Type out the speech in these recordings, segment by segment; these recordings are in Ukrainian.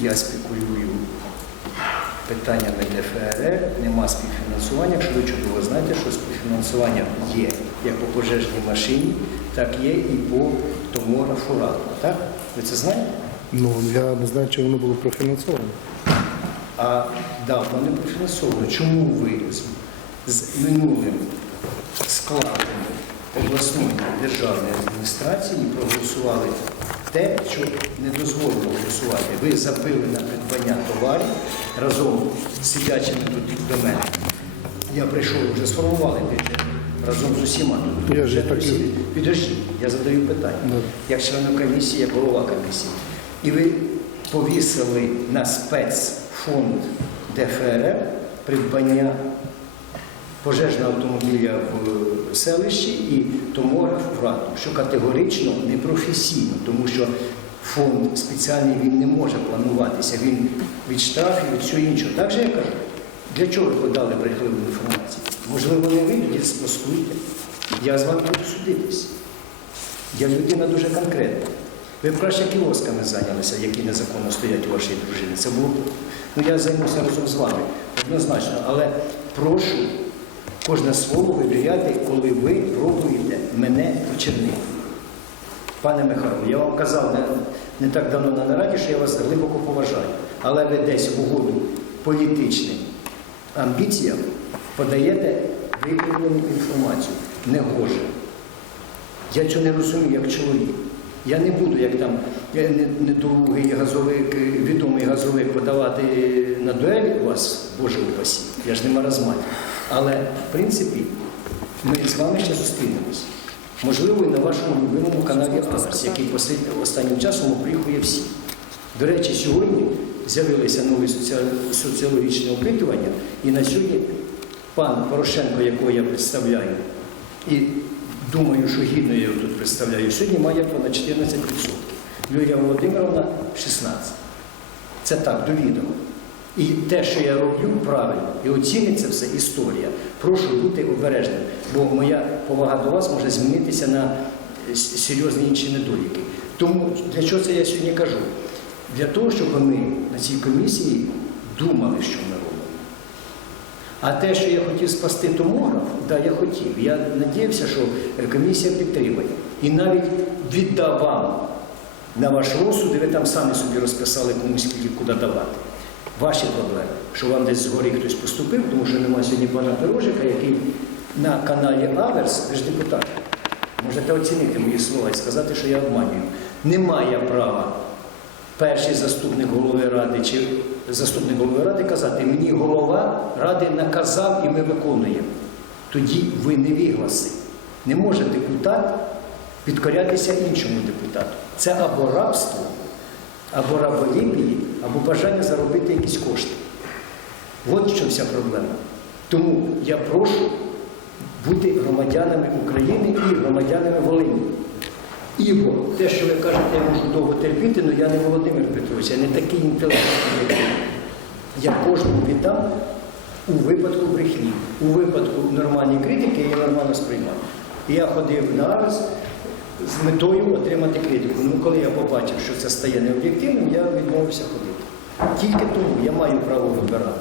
я спекулюю питаннями ДФРР, нема співфінансування. Якщо ви чудово знаєте, що співфінансування є як по пожежній машині, так є і по томографу раку. Так? Ви це знаєте? Ну, я не знаю, чи воно було профінансовано. А да, вони профінансовано. Чому ви з, з минулим складом обласної державної адміністрації проголосували те, що не дозволено голосувати? Ви забили на придбання товарів разом з сидячими тут до мене. Я прийшов, вже сформували бюджет разом з усіма. Тут Я. Підождіть, я задаю питання. Ну. Як член комісії, як голова комісії. І ви повісили на спецфонд ДФР придбання пожежного автомобіля в селищі і томограф в що категорично непрофесійно, тому що фонд спеціальний він не може плануватися, він від штрафів, від всього іншого. Так же я кажу, для чого ви подали брехливу інформацію? Можливо, не вийдуть, спростуйте. Я з вами буду судитись. Я людина дуже конкретна. Ви краще кіосками зайнялися, які незаконно стоять у вашій дружині. Це було. Ну я займуся разом з вами, однозначно. Але прошу кожне слово вибирати, коли ви пробуєте мене почернити. Пане Михайло, я вам казав не, не так давно на нараді, що я вас глибоко поважаю. Але ви десь в угоду політичним амбіціям подаєте викривлену інформацію. Негоже. Я цього не розумію як чоловік. Я не буду, як там я не, газовик, відомий газовик подавати на дуель у вас, Боже упасі. Я ж не маразматик. Але в принципі ми з вами ще зустрінемось. Можливо, і на вашому любимому каналі Аверс, який останнім часом оприхує всі. До речі, сьогодні з'явилися нові соціологічні опитування, і на сьогодні пан Порошенко, якого я представляю, і думаю, що гідно я його тут представляю, сьогодні має понад 14%. Юлія Володимировна 16%. Це так, до відома. І те, що я роблю правильно, і оціниться все історія. Прошу бути обережним, бо моя повага до вас може змінитися на серйозні інші недоліки. Тому для чого це я сьогодні кажу? Для того, щоб ми на цій комісії думали, що ми робимо. А те, що я хотів спасти томограф, да, я хотів. Я надіявся, що комісія підтримає. І навіть віддав вам на ваш розсуд, і ви там самі собі розписали комусь куди давати. Ваші проблеми, що вам десь згорі хтось поступив, тому що немає сьогодні пана Пирожика, який на каналі Аверс, ви ж депутат. Можете оцінити мої слова і сказати, що я обманюю. Немає права перший заступник голови ради чи заступник голови ради казати, мені голова ради наказав і ми виконуємо. Тоді ви не вігласи. Не може депутат підкорятися іншому депутату. Це або рабство, або раболіпії, або бажання заробити якісь кошти. От в чому вся проблема. Тому я прошу бути громадянами України і громадянами Волині. Ібо, те, що ви кажете, я можу довго терпіти, але я не Володимир Петрович, я не такий інтелект. як ви. Я кожному віддам у випадку брехні. У випадку нормальної критики я нормально сприймаю. І я ходив на Арес з метою отримати критику. Ну, коли я побачив, що це стає необ'єктивним, я відмовився ходити. Тільки тому я маю право вибирати.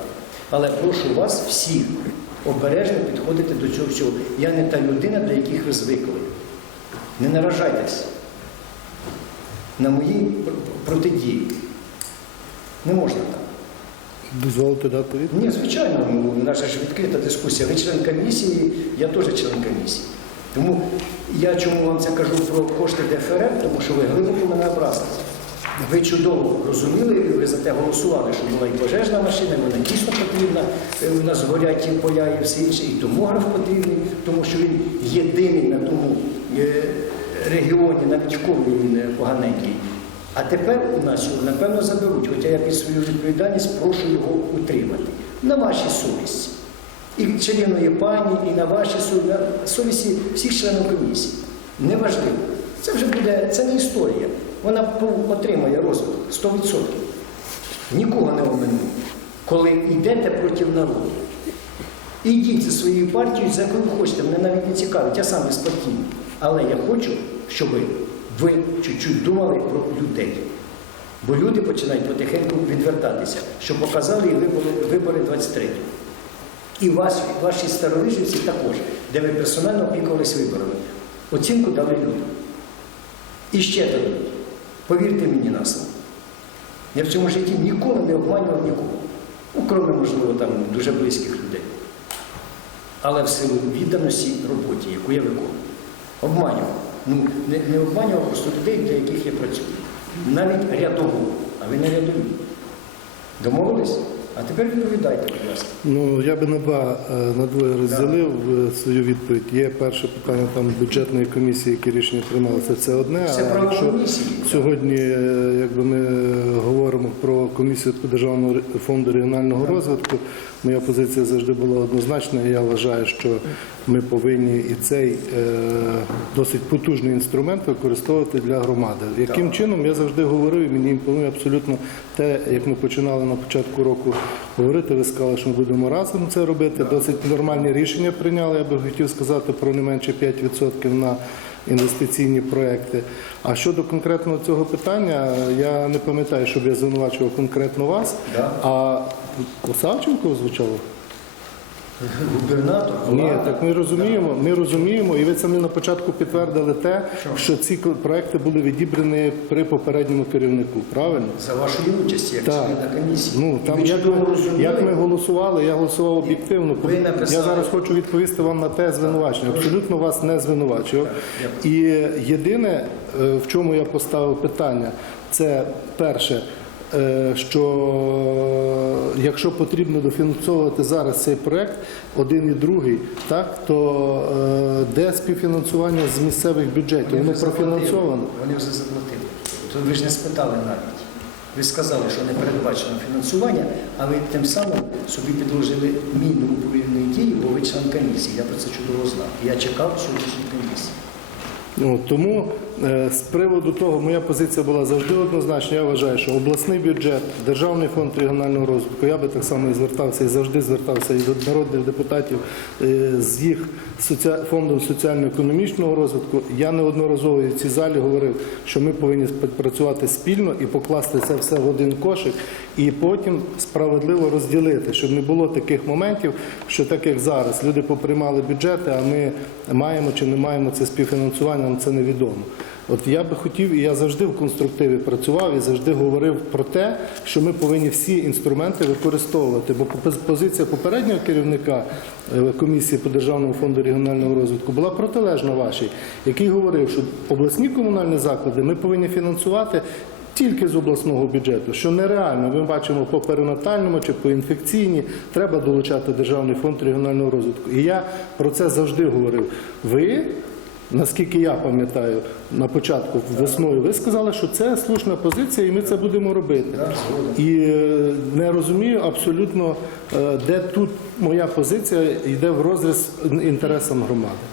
Але прошу вас всіх обережно підходити до цього всього. Я не та людина, для яких ви звикли. Не наражайтесь на мої протидії. Не можна так. Дозволите дати відповідь? Ні, звичайно, ну, наша ж відкрита дискусія. Ви член комісії, я теж член комісії. Тому я чому вам це кажу про кошти ДФРР, тому що ви глибоко мене образили. Ви чудово розуміли, ви за те голосували, що була і пожежна машина, вона дійсно потрібна. Е, У нас горять і поля і все інше, і томограф потрібний, тому що він єдиний на тому е, регіоні, навіть в Ковлі він е, поганенький. А тепер у нас його напевно заберуть, хоча я під свою відповідальність прошу його утримати. На вашій совісті. І членої пані, і на вашій совісті, всіх членів комісії. Неважливо. Це вже буде, це не історія. Вона отримає розвиток 100%. Нікого не обминули, коли йдете проти народу. Ідіть за своєю партією, за якою хочете, мене навіть не цікавить, я сам безпартійний. Але я хочу, щоб ви чуть-чуть думали про людей. Бо люди починають потихеньку відвертатися, що показали і вибори, вибори 23 І вас, ваші старовижівці також, де ви персонально опікувалися виборами. Оцінку дали люди. І ще дадуть. Повірте мені на слово. Я в цьому житті ніколи не обманював нікого. Ну, можливо, там дуже близьких людей. Але в силу відданості роботі, яку я виконую. Обманював. Ну, не, не обманював просто людей, для яких я працюю. Навіть рядову, а ви не рядові. Домовились? А тепер відповідайте, будь ласка. Ну я би на два е, на двоє розділив е, свою відповідь. Є перше питання там бюджетної комісії, яке рішення приймалося. Це одне. Це а якщо комісії. сьогодні, е, якби ми говоримо про комісію по державного фонду регіонального розвитку, моя позиція завжди була однозначна. і Я вважаю, що ми повинні і цей е, досить потужний інструмент використовувати для громади. Яким чином я завжди говорив, і мені імпонує абсолютно те, як ми починали на початку року говорити. Ви сказали, що ми будемо разом це робити. Досить нормальні рішення прийняли. Я би хотів сказати про не менше 5% на інвестиційні проекти. А щодо конкретного цього питання, я не пам'ятаю, щоб я звинувачував конкретно вас. А Савченко звучало? Губернатор, Ні, так ми розуміємо. Ми розуміємо, і ви самі на початку підтвердили те, що ці проекти були відібрані при попередньому керівнику. Правильно? За вашої участі, як Так. члена комісії. Ну там ви як, ми, як ми голосували, я голосував об'єктивно. Я зараз хочу відповісти вам на те звинувачення. Абсолютно вас не звинувачував. І єдине, е, в чому я поставив питання, це перше. Е, Що якщо потрібно дофінансовувати зараз цей проект, один і другий, так то е, де співфінансування з місцевих бюджетів? Вони Воно профінансовано. Вони вже заплатили. То ви ж не спитали навіть. Ви сказали, що не передбачено фінансування, а ви тим самим собі підложили мінімум повільної дії, бо ви член комісії. Я про це чудово знав. Я чекав сьогоднішньої комісії. Ну, тому з приводу того, моя позиція була завжди однозначна. Я вважаю, що обласний бюджет, Державний фонд регіонального розвитку, я би так само і звертався і завжди звертався і до народних депутатів е, з їх фондом соціально-економічного розвитку. Я неодноразово в цій залі говорив, що ми повинні працювати спільно і покласти це все в один кошик, і потім справедливо розділити, щоб не було таких моментів, що так як зараз люди поприймали бюджети, а ми маємо чи не маємо це співфінансування, нам це невідомо. От я би хотів, і я завжди в конструктиві працював і завжди говорив про те, що ми повинні всі інструменти використовувати. Бо позиція попереднього керівника е, комісії по державному фонду регіонального розвитку була протилежна вашій, який говорив, що обласні комунальні заклади ми повинні фінансувати. Тільки з обласного бюджету, що нереально. Ми бачимо по перинатальному чи по інфекційній, треба долучати Державний фонд регіонального розвитку. І я про це завжди говорив. Ви, наскільки я пам'ятаю, на початку весною, ви сказали, що це слушна позиція, і ми це будемо робити. І е, не розумію абсолютно, е, де тут моя позиція йде в розріз інтересам громади.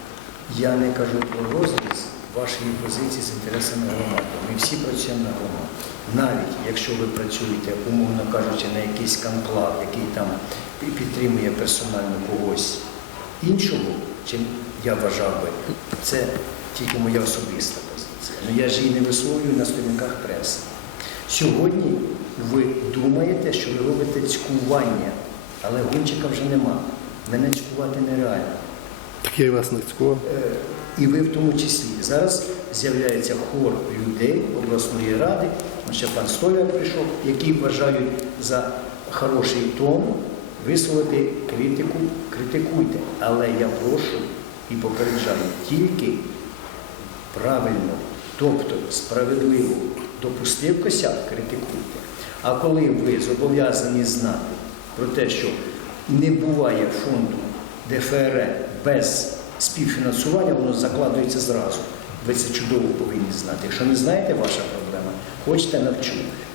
Я не кажу про розріз вашої позиції з інтересами громади. Ми всі працюємо на громаду. Навіть якщо ви працюєте, умовно кажучи, на якийсь конклад, який там підтримує персонально когось іншого, чим я вважав би, це тільки моя особиста позиція. Ну я ж її не висловлюю на сторінках преси. Сьогодні ви думаєте, що ви робите цькування, але гончика вже нема. Мене цькувати нереально. Так я і вас не цькував. Е, і ви в тому числі. Зараз з'являється хор людей обласної ради, ну, ще пан Столяр прийшов, які вважають за хороший тон висловити критику, критикуйте. Але я прошу і попереджаю тільки правильно, тобто справедливо допустив косяк, критикуйте. А коли ви зобов'язані знати про те, що не буває фонду ДФР без співфінансування, воно закладується зразу. Ви це чудово повинні знати. Якщо не знаєте, ваша проблема, хочете навчу.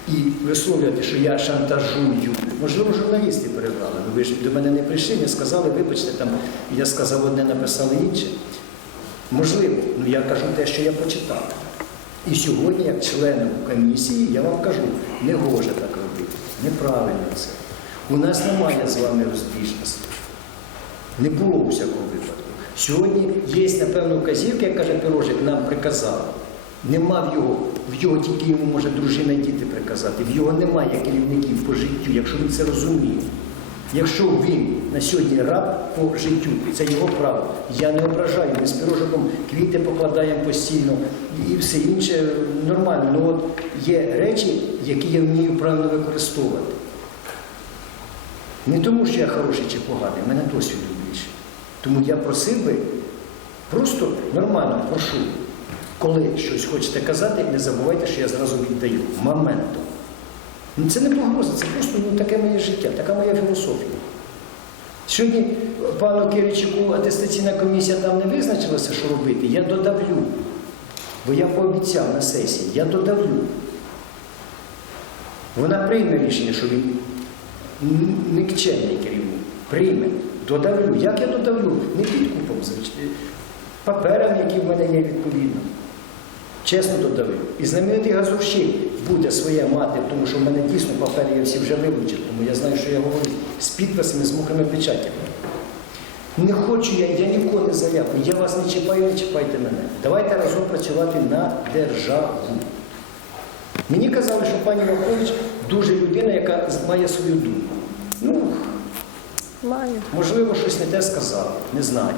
І висловлювати, що я шантажую. Можливо, журналісти перебрали. Ви ж до мене не прийшли, не сказали, вибачте, там я сказав одне, написали інше. Можливо, ну я кажу те, що я почитав. І сьогодні, як членом комісії, я вам кажу, не гоже так робити. Неправильно це. У нас немає з вами розбіжності. Не було у всякому випадку. Сьогодні є, напевно, вказівка, як каже Пирожик, нам приказав. Нема в його в його тільки йому може дружина і діти приказати. В його немає керівників по життю, якщо він це розуміє. Якщо він на сьогодні раб по життю, це його право. Я не ображаю, ми з пірожиком квіти покладаємо постійно і все інше нормально. Ну от є речі, які я вмію правильно використовувати. Не тому, що я хороший чи поганий, в мене досвіду більше. Тому я просив би, просто нормально прошу, коли щось хочете казати, не забувайте, що я зразу віддаю моментом. Ну, це не погроза, це просто ну, таке моє життя, така моя філософія. Сьогодні пану Киричуку атестаційна комісія там не визначилася, що робити, я додавлю. Бо я пообіцяв на сесії, я додавлю. Вона прийме рішення, що він нікчемний керівник. Прийме. Додавлю. Як я додавлю? Не підкупом, звичайно. Паперам, які в мене є відповідно. Чесно додавлю. І знаменитий газовщик буде своє мати, тому що в мене дійсно папери я всі вже вивчив, тому я знаю, що я говорю з підписами, з мокрими печатями. Не хочу я, я нікого не заляпаю, я вас не чіпаю, не чіпайте мене. Давайте разом працювати на державу. Мені казали, що пані Вахович дуже людина, яка має свою думку. Ну, Маю. можливо, щось не те сказала, не знаю.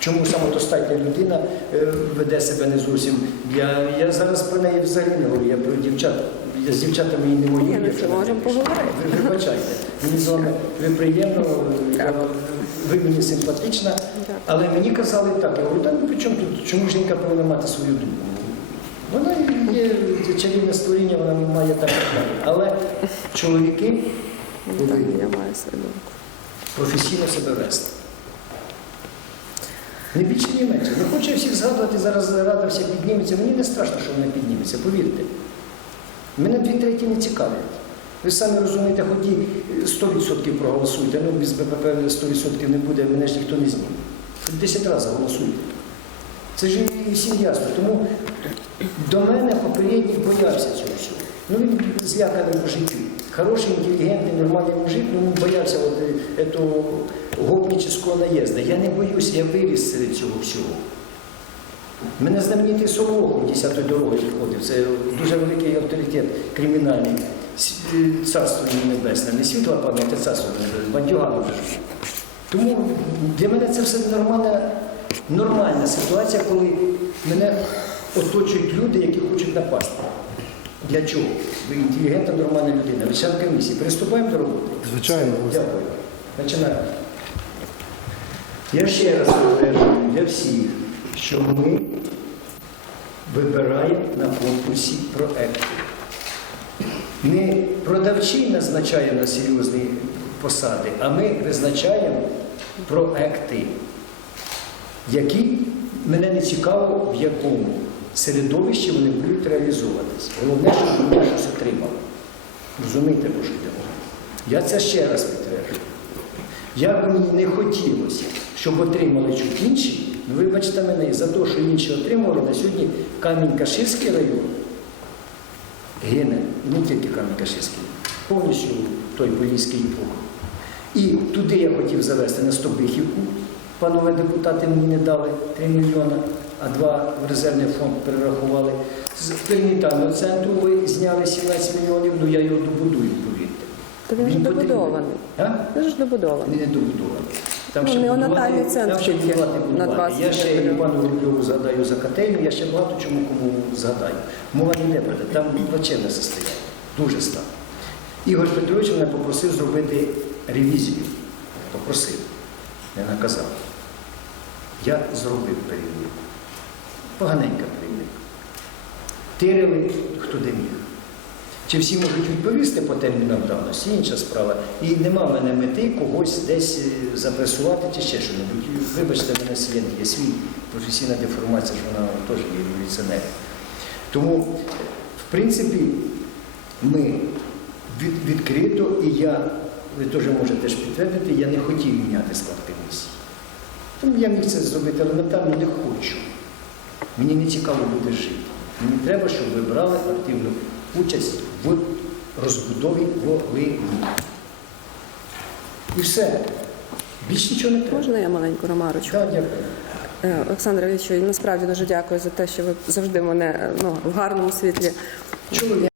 Чому самодостатня людина е, веде себе не зовсім. Я, я зараз про неї взагалі не говорю, я про дівчат. Я з дівчатами і не воюю. ну, це не можемо поговорити. Ви вибачайте. Мені з вами ви приємно, я, ви мені симпатична, але мені казали так, я говорю, ну при чому тут, чому жінка повинна мати свою думку? Вона є чарівне створіння, вона має так і так. Але чоловіки повинні професійно себе вести. Не більше, ні менше. Не хочу всіх згадувати, зараз рада вся підніметься. Мені не страшно, що вона підніметься, повірте. Мене дві треті не цікавлять. Ви самі розумієте, хоч і 100% проголосуйте, ну без БПП 100% не буде, мене ж ніхто не зніме. Хоч 10 разів голосуйте. Це ж і всім ясно. Тому до мене попередній боявся цього всього. Ну він зляканий по життю. Хороший, інтелігентний, нормальний мужик, ну він боявся от, е, этого гопнического наїзду. Я не боюся, я виріс серед цього всього. Мене знаменитий Соловохов 10-ї дороги відходив. Це дуже великий авторитет кримінальний. Е, Царство небесне, не світла пам'ять, а царство небесне, бандюган. Тому для мене це все нормальна, нормальна ситуація, коли мене оточують люди, які хочуть напасти. Для чого? Ви інтелігентна, нормальна людина. Ви член комісії. Приступаємо до роботи. Звичайно. Дякую. Починаємо. Я ще раз стверджую для всіх, що ми вибираємо на конкурсі проекти. Не продавчі назначають на серйозні посади, а ми визначаємо проекти, які мене не цікаво, в якому середовищі вони будуть реалізовуватись. Головне, щоб вони щось отримали. Розумієте, про що йде мова? Я це ще раз підтверджую. Як мені не хотілося, щоб отримали чуть інші, ну вибачте мене, за те, що інші отримали, на сьогодні Камінь-Каширський район гине, не тільки Камінь-Каширський, повністю той Поліський округ. І туди я хотів завести на Стобихівку. Панове депутати мені не дали 3 мільйони, а два в резервний фонд перерахували. З перинатального центру ви зняли 17 мільйонів, ну я його добудую, повірте. То він ж добудований. Він ж добудований. Він Не добудований. Там Ну, ще неонатальний центр там ще будувати, на будувати. 20 Я ще і пану Рубльову згадаю за котельню, я ще багато чому кому згадаю. Мова не про там плачевне состояння. Дуже стало. Ігор Петрович мене попросив зробити ревізію. Попросив, не наказав. Я зробив перевірку. Поганенька перевірка. Тирили, хто де міг. Чи всі можуть відповісти по термінам давності, інша справа. І нема в мене мети когось десь е, запресувати чи ще щось. Вибачте, мене світ є свій професійна деформація, що вона теж є революціонером. Тому, в принципі, ми від, відкрито, і я, ви теж можете ж підтвердити, я не хотів міняти склад комісії. Тому я міг це зробити елементарно, не хочу. Мені не цікаво буде жити. Мені треба, щоб ви брали активну участь в розбудові Волині. І все. Більше нічого не треба. Можна я маленьку ремарочку? Так, дякую. Е, Олександр Іллічу, насправді дуже дякую за те, що ви завжди мене ну, в гарному світлі Чому?